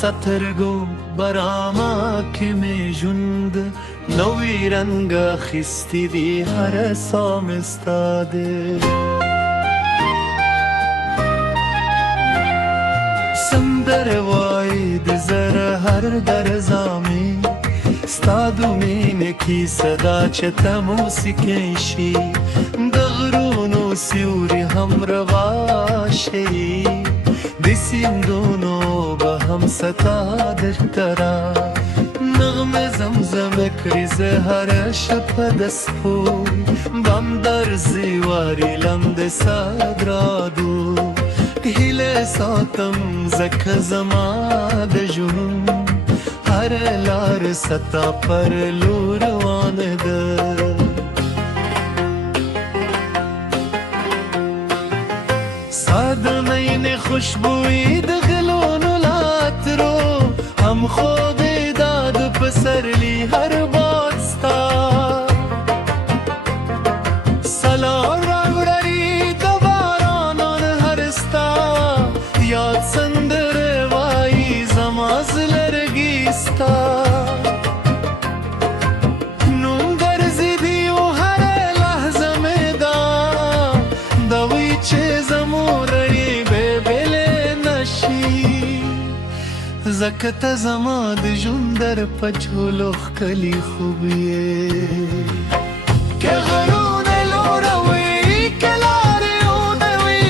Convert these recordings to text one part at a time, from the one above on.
سترګو براما کې مې ژوند نوې رنګ اخیستی دی هر ساه مې ستا دی سندره وایي د زړه هر درزا مې ستا د مینې کیسه دا چې ته موسیقي شي د غرونو سیوري هم روا شي د سیندونو به هم ستا درته نغمه زمزمه کړي زه هره شپه د سپوږ بم درځي وارې لمده صدرادو هیله ساتم ځکه زما د ژوند هر لار ستا پر لور روانه ده ساده مینې خوشبویي د غلونو لاترو هم خوب داد پسرلی هر باد ستا سلام راوړی د بارانان هر ستا یاد سندره وایي زما زړګي ستا نوم درځي دی او هره لحظه مې دا دوی چې زموږ لري بې بېلې نشي ځکه ته زما د ژوند در په جولو ښکلي خوب یې که غرونه لوړوي که لارې اونوي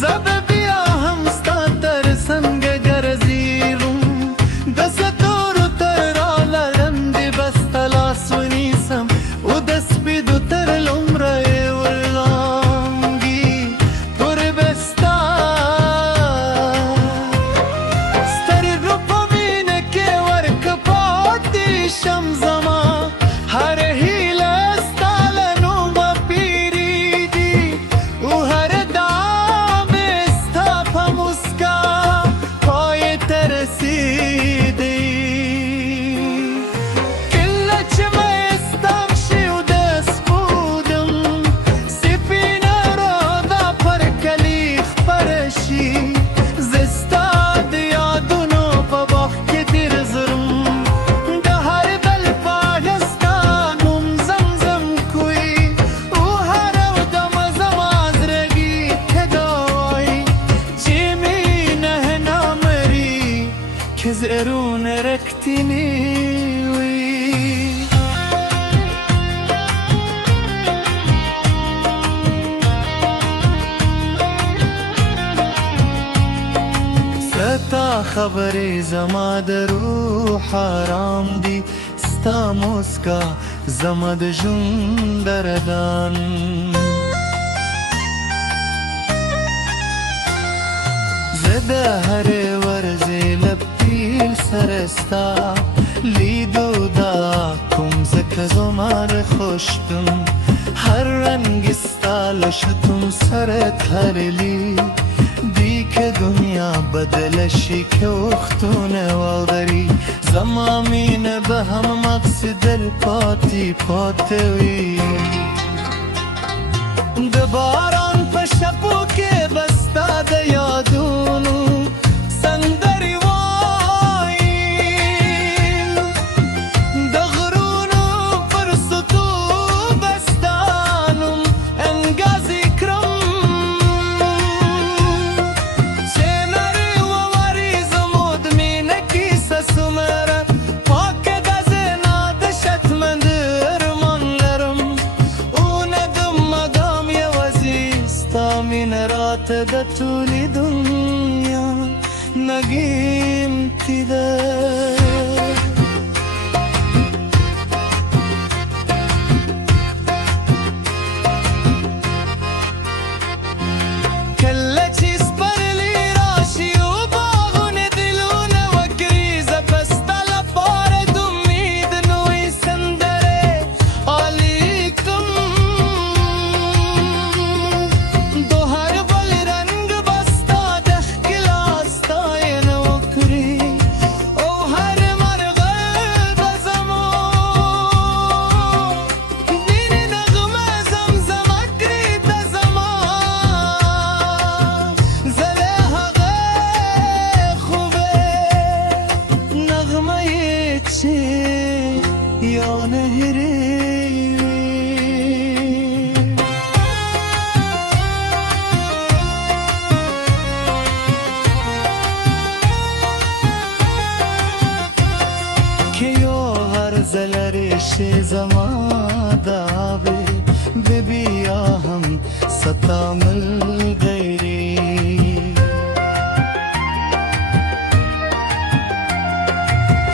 زه به بیا هم ستا تر څنګه ګرځېږم د ستورو تر رالړندې به ستا لاس ونیسم او د سپېدو تر لومړی وړانګې پورې به ستا سترګو په مینه کې ورکه پاتې شم زما هر هیله ستا له نومه پیرېږي او هر دام ستا په موسکا پای ته رسېدی کله چې مستم شي او د سپودم سپینه راده پر کلي خپره شي زه ستا د یادونو په باغ کې تېر ځم د هر بل پاڼه ستا نوم زمزم کوي او هره دمه زما زړګي ته دا وایي چې مینه نه مري که زړونه رښتینې وي ستا خبرې زما د روح آرام دي ستا موسکا زما د ژوند دردان زه د هرې ورځې له پیل سره ستا لیدو دا کوم ځکه زما د خوشبین هر رنګ ستا له شتون سره تړلی دی که دنیا بدله شي که وختونه واوړي زما مینه به هم مقصد پاتې پاتې وي د باران په شپو کې به ستا د یادونو سندرې وایي د غرونو پر څوکو به ستا نوم انګازې کړم چې نرۍ ووري زموږ د مینه کیسه څومره پاکه ده زه نه د شکمند ارمان لرم او نه د مدام یوازې ستا مینه راته د ټولې دنیا نه قیمتي ده کله چې سپرلی راشي او باغونه دلونه وکړي زه به ستا لپاره د امید نوې سندرې الیکم د هر بل رنګ به ستا د ښکلا ستاینه وکړي او هر چه زماداوي ببیا هم ستامل غيري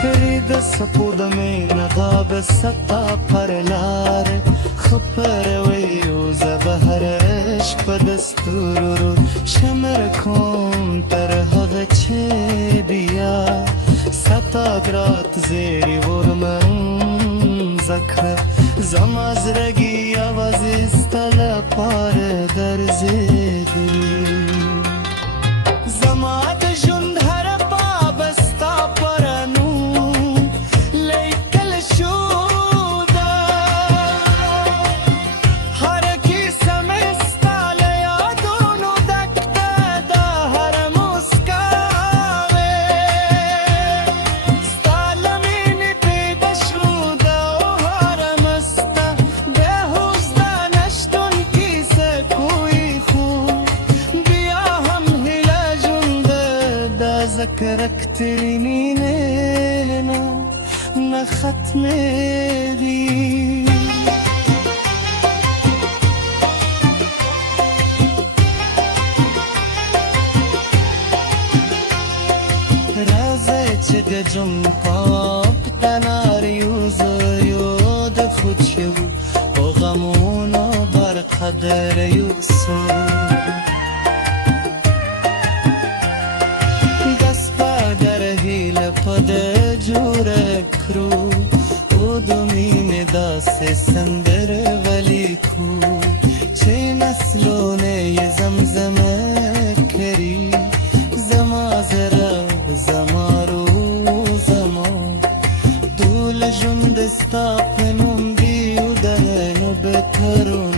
فريد سپود میں نغاب ستا پر لار خبر ویو زبهر عشق بدستور شمر کوم تر هغه چه بیا ستا گرات زیری ورمن زکر زماز رگی آواز استل پار در زیدی زماد جند هر باب استا پرنو لیکل شودا هر کی سمستا لیادونو دکتا دا هر مسکاوه ستالمین پیدا شودا و هر مستا بهوز دانشتون کیسه کوی خون بیا هم هلا جند دا ذکرک ترینی نینا نختم دی رازه چه گجم پاپ تناریوز یاد خود شو و غمونا بر قدر یوسف دست در هیل پد جور کرو او دومین داست سندر ولی کو چه نسلونه زمزم کری زما زرا زمارو زما دول جند ستا پنم بیو ده بترون